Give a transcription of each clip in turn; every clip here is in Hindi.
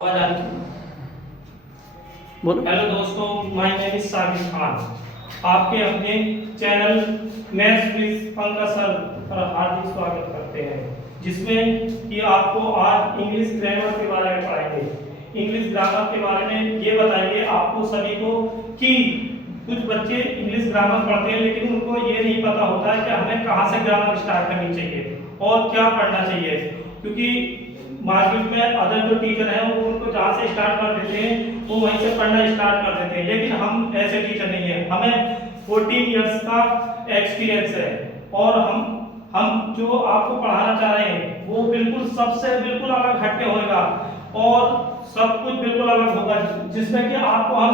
आवाज आ रही है? बोलो। हेलो दोस्तों, my name is Sabir Khan. आपके अपने channel maths with Pankaj sir पर हार्दिक स्वागत करते हैं, जिसमें कि आपको आज इंग्लिश ग्रामर के बारे में पढ़ाएंगे। इंग्लिश ग्रामर के बारे में ये बताएंगे आपको सभी को कि कुछ बच्चे इंग्लिश ग्रामर पढ़ते हैं लेकिन उनको ये नहीं पता होता है कि हमें कहाँ से ग्रामर स्टार्ट करनी चाहिए और क्या पढ़ना चाहिए, क्योंकि मार्केट में अदर जो टीचर हैं वो उनको जहाँ से स्टार्ट कर देते हैं वो वहीं से पढ़ना स्टार्ट कर देते हैं, लेकिन हम ऐसे टीचर नहीं है। हमें 14 इयर्स का एक्सपीरियंस है और हम जो आपको पढ़ाना चाह रहे हैं वो बिल्कुल सबसे बिल्कुल अलग हटके होगा और सब कुछ बिल्कुल अलग होगा, जिसमें कि आपको हम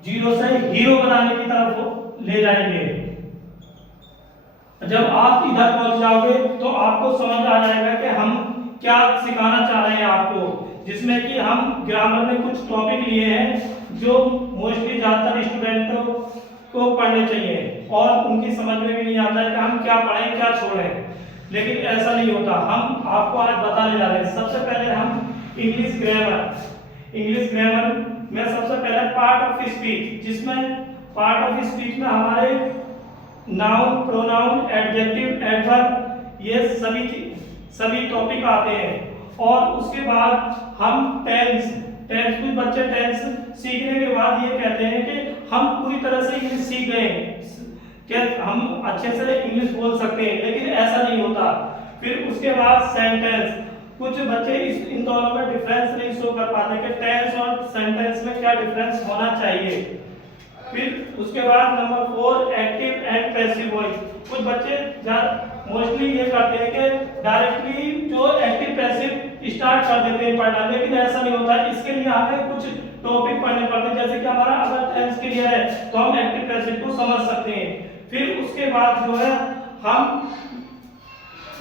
जीरो से हीरो बनाने की तरफ ले जाएंगे। जब आप इधर पहुंच जाओगे तो आपको समझ आ जाएगा कि हम क्या सिखाना चाह रहे हैं आपको, जिसमें कि हम ग्रामर में कुछ टॉपिक लिए हैं जो मोस्टली ज़्यादातर स्टूडेंटों को पढ़ने चाहिए और उनकी समझ में भी नहीं आता है कि हम क्या पढ़ें क्या छोड़ें, लेकिन ऐसा नहीं होता। हम आपको आज बताने जा रहे हैं। सबसे पहले हम इंग्लिश ग्रामर में सबसे पहले पार्ट ऑफ स्पीच, जिसमें पार्ट ऑफ स्पीच में हमारे नाउन, प्रोनाउन, एडजेक्टिव, एडवर्ब ये सभी टॉपिक आते हैं। और उसके बाद हम टेंस कुछ बच्चे टेंस सीखने के बाद ये कहते हैं कि हम पूरी तरह से इंग्लिश सीख गए कि हम अच्छे से इंग्लिश बोल सकते हैं, लेकिन ऐसा नहीं होता। फिर उसके बाद सेंटेंस, कुछ बच्चे इन दोनों में डिफरेंस नहीं शो कर पाते कि टेंस और सेंटेंस में क्या डिफरेंस होना चाहिए। फिर उसके बाद number 4 active and passive voice. कुछ बच्चे मोस्टली ये करते हैं कि डायरेक्टली जो एक्टिव पैसिव स्टार्ट कर देते हैं पढ़ना, लेकिन ऐसा नहीं होता। इसके लिए हमें कुछ टॉपिक पढ़ने पड़ते हैं, जैसे कि हमारा अगर टेंस क्लियर है तो हम एक्टिव पैसिव को समझ सकते हैं। फिर उसके बाद जो है हम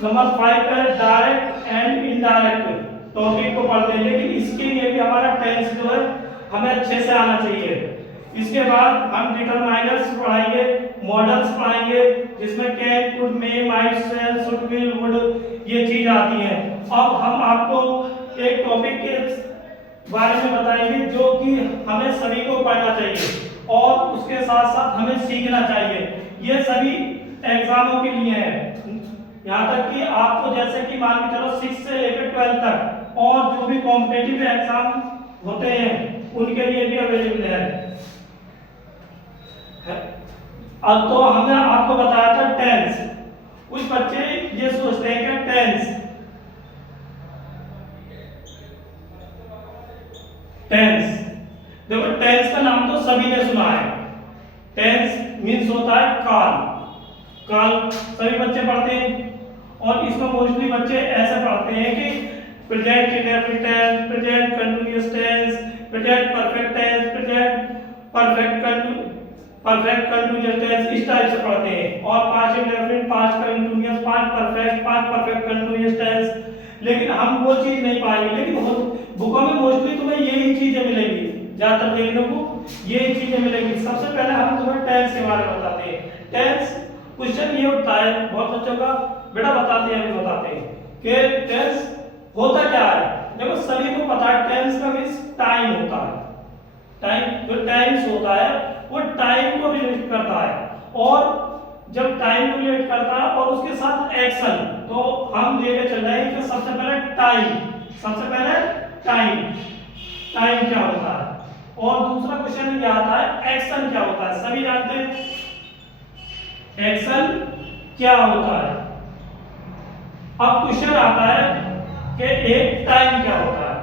नंबर 5 पर डायरेक्ट एंड इनडायरेक्ट टॉपिक को पढ़ते हैं, लेकिन इसके लिए भी हमारा टेंस जो है हमें अच्छे से आना चाहिए। इसके बाद हम डिटरमाइनर्स पढ़ाएंगे, मॉडल्स पढ़ाएंगे, जिसमें can, could, may, might, shall, should, will, would ये चीज आती है। अब हम आपको एक टॉपिक के बारे में बताएंगे जो कि हमें सभी को पढ़ना चाहिए और उसके साथ साथ हमें सीखना चाहिए। ये सभी एग्जामों के लिए है, यहाँ तक कि आपको जैसे कि मान के चलो 6 से लेकर 12 तक और जो भी कॉम्पिटिटिव एग्जाम होते हैं उनके लिए भी अवेलेबल है। अब तो हमने आपको बताया था टेंस। कुछ बच्चे ये सोचते हैं कि टेंस देखो, टेंस का नाम तो सभी ने सुना है। टेंस मींस होता है काल सभी बच्चे पढ़ते हैं और इसमें मोस्टली बच्चे ऐसे पढ़ते हैं कि present indefinite tense, present continuous tense, present perfect tense, present perfect continuous tense, इस टाइप से पढ़ते हैं। और past indefinite, past continuous, past perfect continuous tense, लेकिन हम वो चीज नहीं पाएंगे। लेकिन बुकों में मोस्टली तुम्हें यही चीजें मिलेंगी, ज्यादातर देखने को यही चीजें मिलेंगी। सबसे पहले हम तुम्हें टेंस के बारे में बताते हैं। टेंस क्वेश्चन ये उठता है बहुत बच्चों का, बेटा बताते हैं कि टेंस होता क्या है। देखो सभी को पता है टेंस का मींस टाइम होता है। टाइम जो टाइम्स होता है वो टाइम को रिलेट करता है, और जब टाइम को रिलेट करता है और उसके साथ एक्शन, तो हम लेके चल रहे हैं कि सबसे पहले टाइम क्या होता है, और दूसरा क्वेश्चन ये आता है एक्शन क्या होता है। सभी जानते हैं एक्शन क्या होता है। अब क्वेश्चन आता है कि एक टाइम क्या होता है।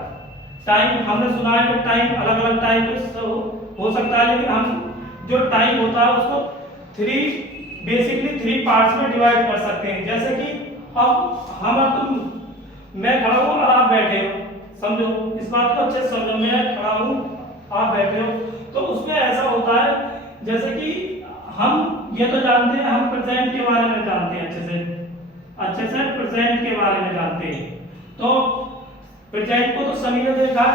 टाइम हमने सुना है कि टाइम अलग अलग टाइम हो सकता है, लेकिन हम जो टाइम होता है उसको बेसिकली 3 पार्ट्स में डिवाइड कर सकते हैं। जैसे कि अब मैं खड़ा हूँ और आप बैठे हो, समझो इस बात को अच्छे से समझो। मैं खड़ा हूँ, आप बैठे हो, तो उसमें ऐसा होता है जैसे कि हम ये तो जानते हैं, हम प्रेजेंट के बारे में जानते हैं अच्छे से प्रेजेंट के बारे में जानते हैं। तो प्रेजेंट को तो सभी ने देखा,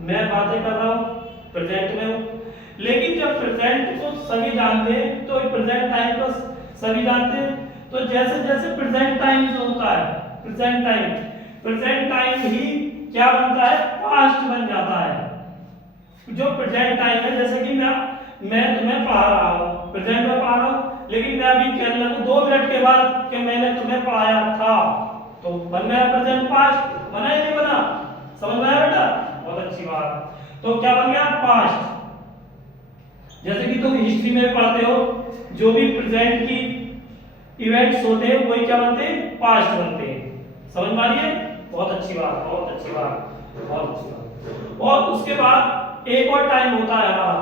मैं बातें कर रहा हूँ प्रेजेंट में हूँ, लेकिन जब प्रेजेंट को सभी जानते हैं तो प्रेजेंट टाइम को सभी जानते हैं। तो जैसे जैसे प्रेजेंट टाइम जो होता है, प्रेजेंट टाइम ही क्या बनता है, पास्ट बन जाता है। जो प्रेजेंट टाइम है, जैसे कि मैं तुम्हें पढ़ा रहा हूँ, प्रेजेंट में पढ़ा रहा हूँ, लेकिन मैं अभी कहने लगूँ 2 मिनट के बाद कि मैंने तुम्हें पढ़ाया था, तो बन गया प्रेजेंट पास्ट, बना ही नहीं बना, समझ में आया बेटा? बहुत अच्छी बात। तो क्या बन गया, पास्ट। जैसे कि तुम हिस्ट्री में पढ़ते हो, जो भी प्रेजेंट की इवेंट्स होते हैं वही क्या बनते हैं, पास्ट बनते हैं। समझ में आ रही है? बहुत अच्छी बात, बहुत अच्छी बात, बहुत अच्छी बात। और उसके बाद एक और टाइम होता है हमारा,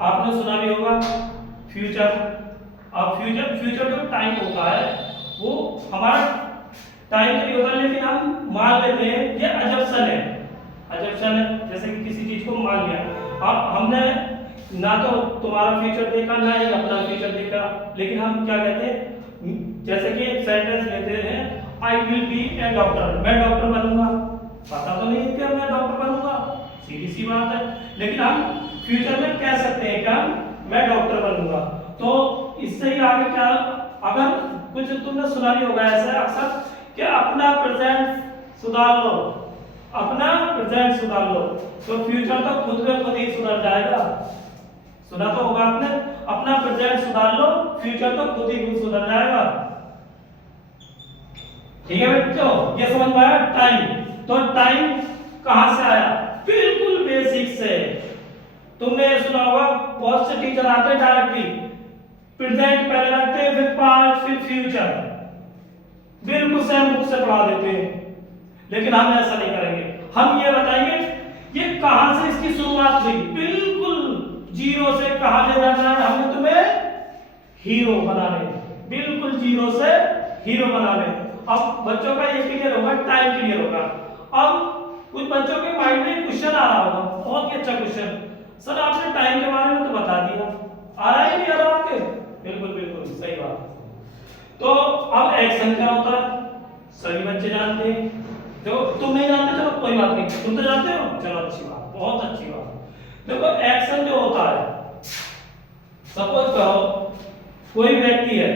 आपने सुना भी होगा, फ्यूचर। अब फ्यूचर जो टाइम होता है वो हमारा टाइम तो नहीं होता, लेकिन हम मान लेते हैं ये अजम्पशन है, अजम्पशन है। जैसे कि किसी चीज को मान लिया, अब हमने ना तो तुम्हारा फ्यूचर देखा ना ही अपना फ्यूचर देखा, लेकिन हम क्या कहते हैं, जैसे कि एक सेंटेंस लेते हैं, I will be A doctor, मैं डॉक्टर बनूंगा। पता तो नहीं कि मैं डॉक्टर बनूंगा, सीधी सी बात है, लेकिन हम फ्यूचर में कह सकते हैं क्या, मैं डॉक्टर बनूंगा। तो इससे ही आगे क्या, अगर कुछ तुमने सुना नहीं होगा ऐसा अक्सर कि अपना प्रेजेंट सुधार लो, अपना प्रेजेंट सुधार लो, तो फ्यूचर तो खुद में खुद ही सुधर जाएगा। सुना तो होगा आपने, अपना प्रेजेंट सुधार लो, फ्यूचर तो खुद ही खुद सुधर जाएगा। ठीक है बच्चों, ये समझ में आया टाइम? तो टाइम कहां से आया, बिल्कुल बेसिक से। तुमने ये सुना होगा, बहुत से टीचर आते हैं डायरेक्टली प्रेजेंट पहले रखते हैं, फिर पास्ट, फिर फ्यूचर, बिल्कुल सेम बुक से पढ़ा देते हैं। लेकिन हम ऐसा नहीं करेंगे, हम ये बताएंगे ये कहां से इसकी शुरुआत हुई, बिल्कुल जीरो से कहां ले जाना है हमें, तुम्हें हीरो बनाने, बिल्कुल जीरो से हीरो बनाने। अब बच्चों का ये क्लियर होगा, टाइम क्लियर होगा। अब कुछ बच्चों के माइंड में क्वेश्चन आ रहा होगा, बहुत ही अच्छा क्वेश्चन, सर आपने टाइम के बारे में तो बता दिया, आ रहा ही नहीं आ रहा आपके? बिल्कुल बिल्कुल सही बात। तो अब एक्शन क्या होता है, सभी बच्चे जानते हैं, जो तुम नहीं जानते चलो कोई बात नहीं, तुम तो जानते हो, चलो अच्छी बात, बहुत अच्छी बात। देखो एक्शन जो होता है, सपोज करो कोई व्यक्ति है,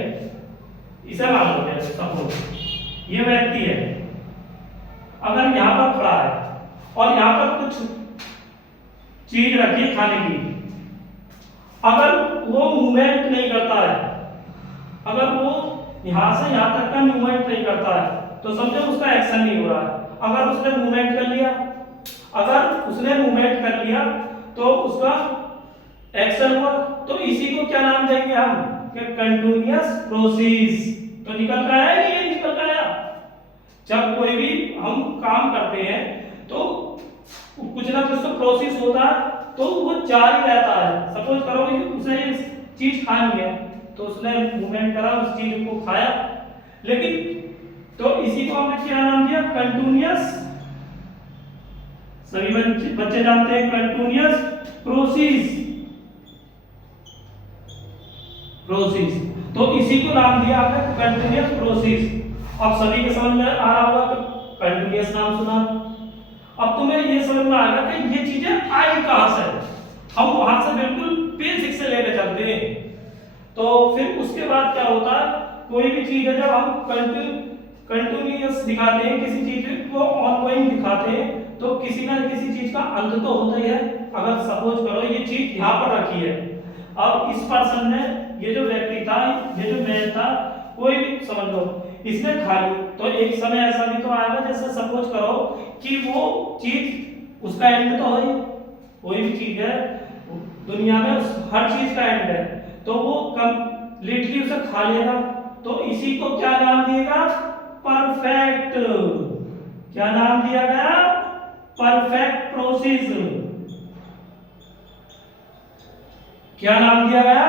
इसे मान लो, जैसे सपोज ये व्यक्ति है, अगर यहाँ पर खड़ा है और यहाँ पर कुछ चीज रखी है खाने की, अगर वो मूवमेंट नहीं करता है, अगर वो यहां से यहां तक का मूवमेंट नहीं करता है, तो समझो उसका एक्शन नहीं हो रहा है। अगर उसने मूवमेंट कर लिया, अगर उसने मूवमेंट कर लिया तो उसका एक्शन हुआ, तो इसी को क्या नाम देंगे हम, कि कंटीन्यूअस प्रोसेस। तो निकल कर आया, ये निकल कर आया। जब कोई भी हम काम करते हैं तो कुछ ना कुछ तो प्रोसेस होता है, तो वो जारी रहता है। सपोज करो कि उसे चीज खानी है, तो उसने मूवमेंट करा, उस चीज को खाया, लेकिन तो इसी को हमने क्या नाम दिया, कंटीन्यूअस। सभी बच्चे जानते हैं कंटीन्यूअस प्रोसेस, प्रोसेस, तो इसी को नाम दिया आपने कंटीन्यूअस प्रोसेस। अब सभी के समझ में आ रहा होगा कि कंटीन्यूअस नाम सुना। अब तुम्हें ये समझ में आएगा कि ये चीजें आई कहां से, हम वहां से बिल्कुल बेसिक से लेकर चलते हैं। तो फिर उसके बाद क्या होता है, कोई भी चीज है जब हम कंटीन्यूअस दिखाते हैं, किसी चीज को ऑनगोइंग दिखाते हैं, तो किसी ना किसी चीज का अंत तो होता ही है। अगर सपोज करो ये चीज यहाँ पर रखी है, अब इस पर्सन ने, ये जो व्यक्ति था, ये जो मैन था, कोई भी समझ लो, इसने खा ली, तो एक समय ऐसा भी तो आएगा, जैसे सपोज करो कि वो चीज उसका एंड तो है, कोई भी चीज है दुनिया में हर चीज का एंड है, तो वो कंप्लीटली उसे खा लेगा, तो इसी को क्या नाम दिएगा, परफेक्ट। क्या नाम दिया गया, परफेक्ट प्रोसेस। क्या नाम दिया गया,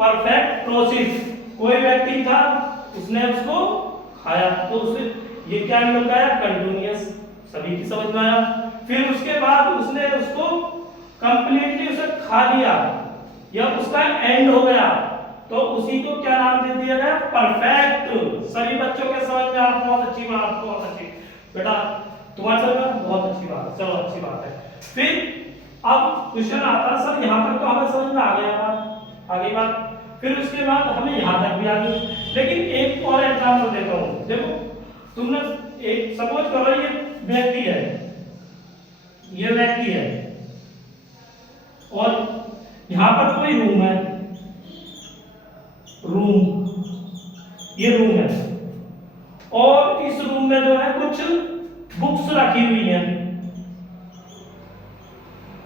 परफेक्ट प्रोसेस। कोई व्यक्ति था, उसने उसको खाया, तो उसे ये क्या निकल गया, कंटीन्यूअस। सभी की समझ में आया? फिर उसके बाद उसने उसको कंप्लीटली उसे खा लिया, या उसका एंड हो गया, तो उसी को क्या नाम दे दिया गया, परफेक्ट। सभी बच्चों के समझ में आ, बहुत अच्छी बात, बहुत अच्छी बेटा, तुम्हारे समझ में बहुत अच्छी बात, चलो अच्छी बात है। फिर अब क्वेश्चन आता है, सर यहाँ तक तो हमें समझ में आ गया बात, आगे बात, फिर उसके बाद हमें यहाँ तक भी आ गई, लेकिन एक और एग्जांपल देता हूँ। देखो तुमने एक सपोज करो ये व्यक्ति है, व्यक्ति है और यहाँ पर कोई रूम है, रूम, ये रूम है और इस रूम में जो है कुछ बुक्स रखी हुई हैं,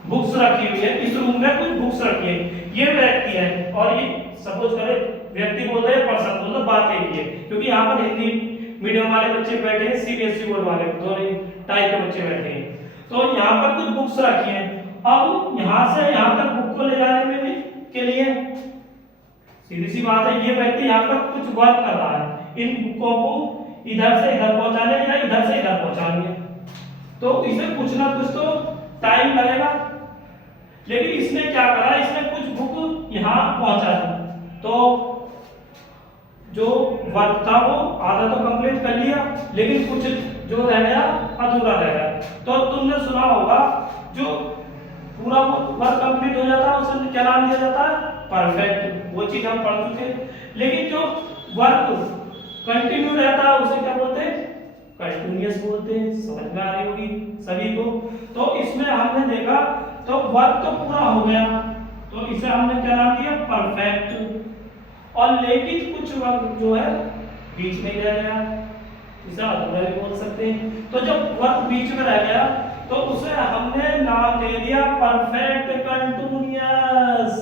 बुक्स रखी हुई है, इस रूम में कुछ बुक्स रखी है। ये व्यक्ति है और ये सपोज करें व्यक्ति बोलते हैं पर्सन बोलते बात एक है, क्योंकि यहाँ पर हिंदी मीडियम वाले बच्चे बैठे हैं, सीबीएसई बोर्ड वाले दोनों टाइप के बच्चे बैठे हैं। तो यहाँ पर कुछ बुक्स रखी हैं। अब यहाँ से यहाँ तक बुक को ले जाने में के लिए सीधी सी बात है, ये व्यक्ति यहाँ पर कुछ वर्क कर रहा है, इन बुकों को इधर से इधर पहुंचाने या इधर से इधर पहुंचाने, तो इसे कुछ ना कुछ तो टाइम लगेगा। लेकिन इसने क्या करा, इसने कुछ बुक यहाँ पहुंचा दी, तो जो वर्क था वो आधा तो कंप्लीट कर लिया, लेकिन कुछ जो रह गया अधूरा रह गया। तो तुमने सुना होगा जो पूरा वर्क कंप्लीट हो जाता है उसे क्या नाम दिया जाता है, परफेक्ट। वो चीज हम पढ़ चुके हैं। लेकिन जो वर्क कंटिन्यू रहता है उसे क्या बोलते हैं, कंटिन्यूअस बोलते हैं। समझ में आ रही होगी सभी को। तो इसमें हमने देखा तो वर्क तो पूरा हो गया, तो इसे हमने क्या नाम दिया, परफेक्ट। और लेकिन कुछ वर्क जो है बीच में रह गया, इसे अधूरा भी बोल सकते हैं। तो जब वर्क बीच में रह गया तो उसे हमने नाम दे दिया परफेक्ट कंटिन्यूअस।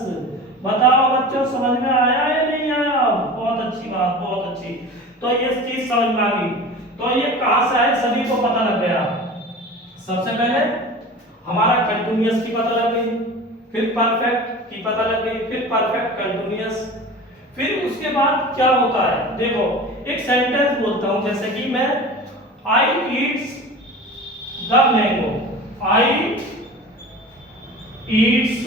बताओ बच्चों समझ में आया या नहीं आया? बहुत अच्छी बात, बहुत अच्छी। तो ये चीज समझ में आ गई। तो ये कहां से है सभी को पता लग गया। सबसे पहले हमारा कंटिन्यूअस की पता लग गई, फिर परफेक्ट की पता लग गई, फिर परफेक्ट कंटिन्यूअस। फिर उसके बाद क्या होता है, देखो एक सेंटेंस बोलता हूं, जैसे कि मैं I eats the mango, I eats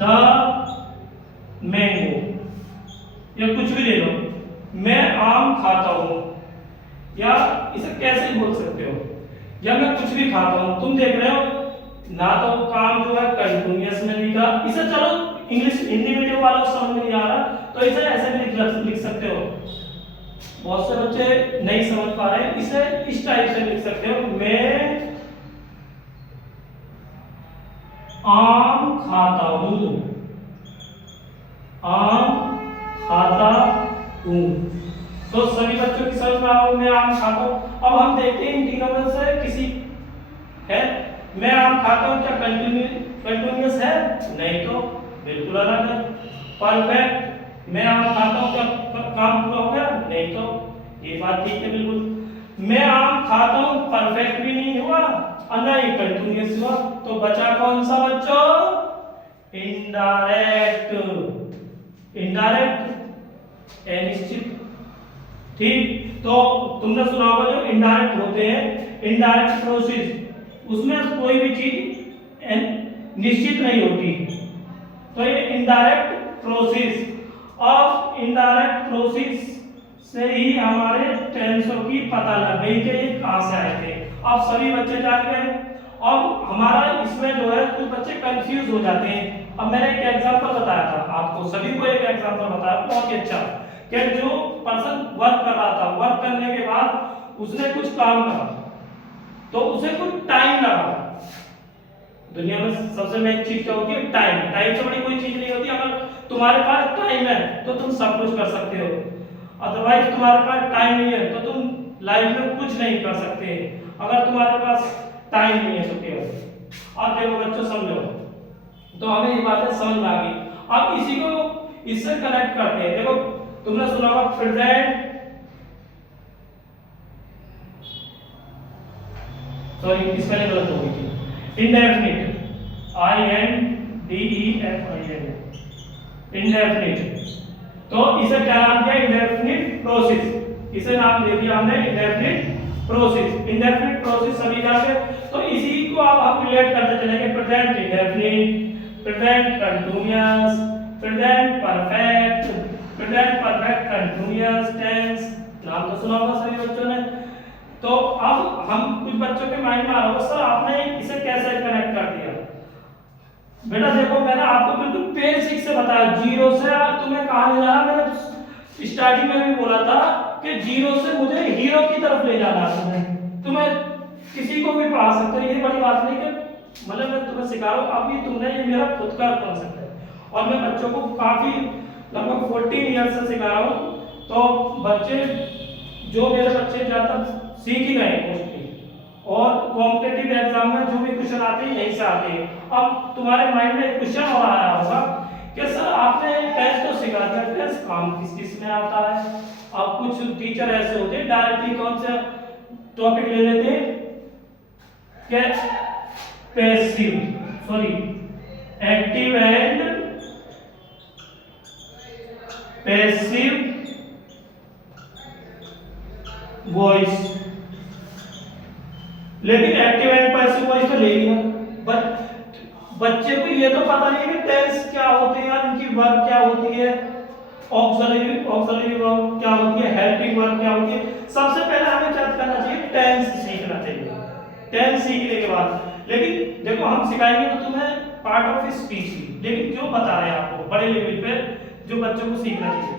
the mango, या कुछ भी ले लो, मैं आम खाता हूं, या इसे कैसे बोल सकते हो, या मैं कुछ भी खाता हूं। तुम देख रहे हो ना, तो काम जो है कंटिन्यूअस में लिखा, इसे चलो इंग्लिश हिंदी मीडियम वालों को समझ में नहीं आ रहा तो इसे ऐसे भी लिख सकते हो। बहुत से बच्चे नहीं समझ पा रहे, इसे इस टाइप से लिख सकते हो, मैं आम खाता हूं, आम खाता हूं। तो सभी बच्चों की समझ में आ रहा, मैं आम खाता हूं। अब हम देखते हैं इन तीनों में से किसी है, मैं आम खाता हूं क्या कंटिन्यूअस है? नहीं, तो बिल्कुल अलग है। परफेक्ट, मैं आम खाता हूं क्या काम पूरा हो गया? नहीं, तो ये बात ठीक है बिल्कुल। मैं आम खाता हूं परफेक्ट भी नहीं हुआ और नहीं कंटिन्यूअस हुआ, तो बचा कौन सा बच्चों? इनडायरेक्ट, इनडायरेक्ट अनिश्चित। ठीक, तो तुमने सुना होगा जो इनडायरेक्ट होते हैं, इनडायरेक्ट प्रोसेस, उसमें कोई भी चीज निश्चित नहीं होती। तो ये इनडायरेक्ट प्रोसेस, और इनडायरेक्ट प्रोसेस से ही हमारे टेंसर की पता लग गई कि ये कहां से आए थे। अब सभी बच्चे जान गए। अब हमारा इसमें जो है कुछ बच्चे कंफ्यूज हो जाते हैं। अब मैंने एक एग्जांपल बताया था आपको, सभी को एक एग्जांपल बताया बहुत ही अच्छा, कि जो पर्सन वर्क कर रहा था, वर्क करने के बाद उसने कुछ काम करा तो उसे कुछ टाइम लगा। दुनिया में सबसे मेन चीज क्या होती है? टाइम। टाइम से बड़ी कोई चीज नहीं होती। अगर तुम्हारे पास टाइम है तो तुम सब कुछ कर सकते हो, अदरवाइज तुम्हारे पास टाइम नहीं है तो तुम लाइफ में कुछ नहीं कर सकते। अगर तुम्हारे पास टाइम नहीं है तो क्या? अब देखो बच्चों समझो, तो हमें ये बातें समझ में आ गई। अब इसी को इससे कनेक्ट करते हैं। देखो तुमने सुना होगा प्रेजेंट, सॉरी इसमें गलत हो गई थी, इंडेफिनिट, INDEFINIT, इंडेफिनिट। तो इसे क्या नाम दिया? Indefinite process. इसे नाम दे दिया हमने इंडेफिनिट प्रोसेस। इंडेफिनिट प्रोसेस सभी जाने। तो इसी को अब हम रिलेट करते चलेंगे, present indefinite, present continuous, present perfect, present perfect continuous tense. नाम तो सुना होगा सभी बच्चों ने। तो अब हम कुछ बच्चों के माइंड में आ रहा होगा, सर आपने इसे कैसे कनेक्ट कर दिया? बेटा देखो मैंने आपको बिल्कुल बेसिक से बताया, जीरो से तुम्हें कहां ले जाना। मैंने स्टार्टिंग में भी बोला था कि जीरो से मुझे हीरो की तरफ ले जाना है। तुम्हें किसी को भी पढ़ा सकते हो, ये बड़ी बात नहीं कि मतलब मैं तुम्हें सिखा रहा हूँ। अभी तुमने ये मेरा खुद का कॉन्सेप्ट है और मैं बच्चों को काफी लगभग 14 ईयर से सिखा रहा हूँ। तो बच्चे जो मेरे बच्चे ज्यादातर सीख ही गए मोस्टली, और कॉम्पिटिटिव एग्जाम में जो भी क्वेश्चन आते हैं यहीं से आते हैं। अब तुम्हारे माइंड में एक क्वेश्चन और आया होगा कि सर आपने टेस्ट तो सिखा दिया, टेस्ट काम किस किस में आता है। अब कुछ टीचर ऐसे होते हैं डायरेक्टली कौन सा टॉपिक ले लेते हैं कि passive sorry active and passive voice, लेकिन एक्टिव एंड पैसिव वॉइस तो ले लिया, बट बच्चे को ये तो पता नहीं कि टेंस क्या होते हैं, इनकी वर्ब क्या होती है, ऑक्सिलरी वर्ब क्या होती है, हेल्पिंग वर्ब क्या होती है। सबसे पहले हमें क्या करना चाहिए, टेंस सीखना चाहिए। टेंस सीखने के बाद लेकिन देखो हम सिखाएंगे तो तुम्हें पार्ट ऑफ स्पीच ही, लेकिन जो बता रहे हैं आपको बड़े लेवल पे जो बच्चों को सीखना चाहिए।